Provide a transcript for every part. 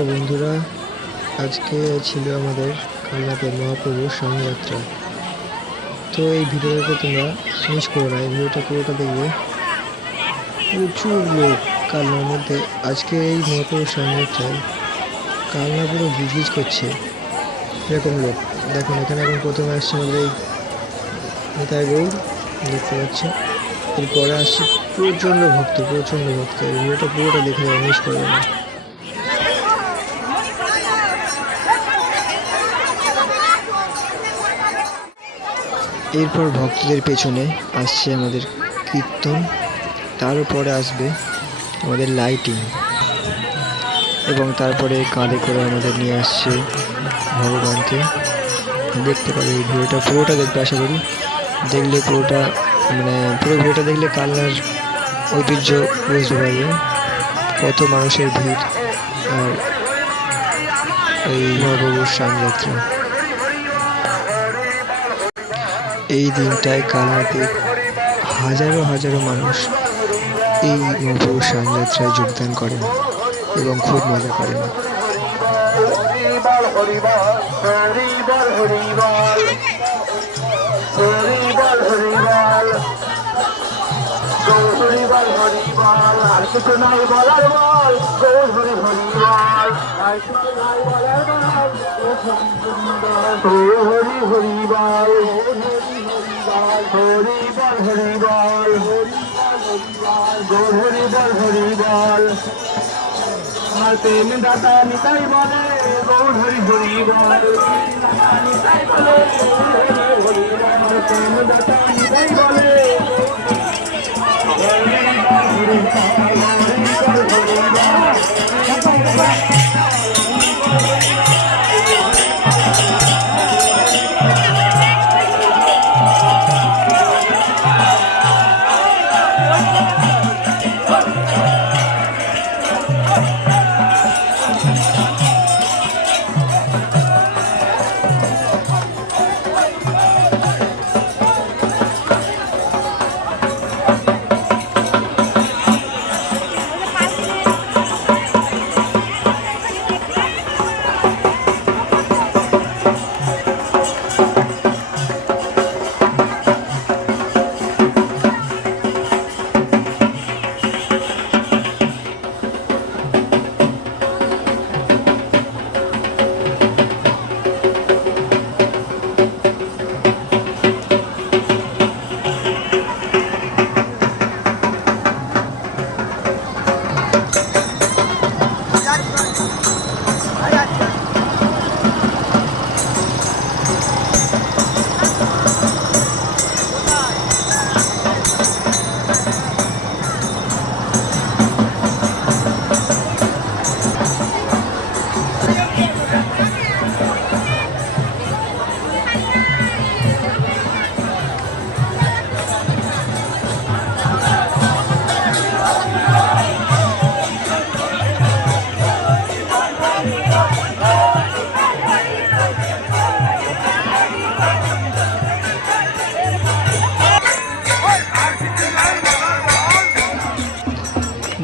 তো বন্ধুরা, আজকে ছিল আমাদের কালনাতে মহাপ্রভুর স্বামীযাত্রা। তো এই ভিডিওটাকে তোমরা মিস করো না, এই ভিডিওটা পুরোটা দেখবে। প্রচুর লোক কালনার মধ্যে আজকে এই মহাপ্রভুর স্বামীযাত্রায় কালনা পুরো গিজগিজ করছে, এরকম লোক। দেখুন এখানে এখন প্রথমে আসছে আমাদের এই নিতাই গৌর, দেখতে পাচ্ছ। এরপরে আসছে প্রচণ্ড ভক্ত। এই ভিডিওটা পুরোটা দেখে যাবে, মিস করবে না। এরপর ভক্তদের পেছনে আসছে আমাদের কীর্তন, তার উপরে আসবে আমাদের লাইটিং, এবং তারপরে কাঁধে করে আমাদের নিয়ে আসছে ভগবানকে। দেখতে পাবে এই ভিডিওটা পুরোটা দেখবে, আশা করি। দেখলে পুরো ভিডিওটা দেখলে কালনার ঐতিহ্য বুঝতে পারবে, কত মানুষের ভিড় আর এই মহাপ্রভুর স্নানযাত্রা। এই দিনটায় কালনাতে হাজারো মানুষ এই মহাপ্রভুর স্নানযাত্রায় যোগদান করেন এবং খুব মজা করেন। আর কিছু নাই বলার বল, হরি হরি বল, আর কিছু নাই বলার বল, হরি হরি বল, হরি বল হরি বল, হরি বল হরি বল। আর প্রেম দাতা নিতাই বলে গৌর হরি হরি বল, নিতাই বলে হরি বল, প্রেম দাতা নিতাই বলে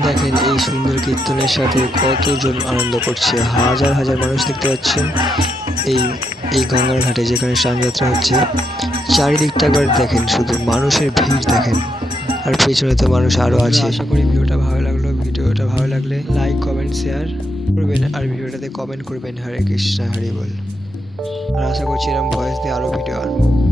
দেখেন এই সুন্দর কীর্তনের সাথে কতজন আনন্দ করছে। হাজার মানুষ দেখতে পাচ্ছেন এই গঙ্গার ঘাটে যেখানে স্নানযাত্রা হচ্ছে। চারিদিকটা একবার দেখেন, শুধু মানুষের ভিড় দেখেন, আর পেছনে তো মানুষ আরও আছে। আশা করি ভিডিওটা ভালো লাগলে লাইক কমেন্ট শেয়ার করবেন, আর ভিডিওটাতে কমেন্ট করবেন হরে কৃষ্ণ হরি বল। আর আশা করছি এরকম ভয়েস দিয়ে আরও ভিডিও আনবো।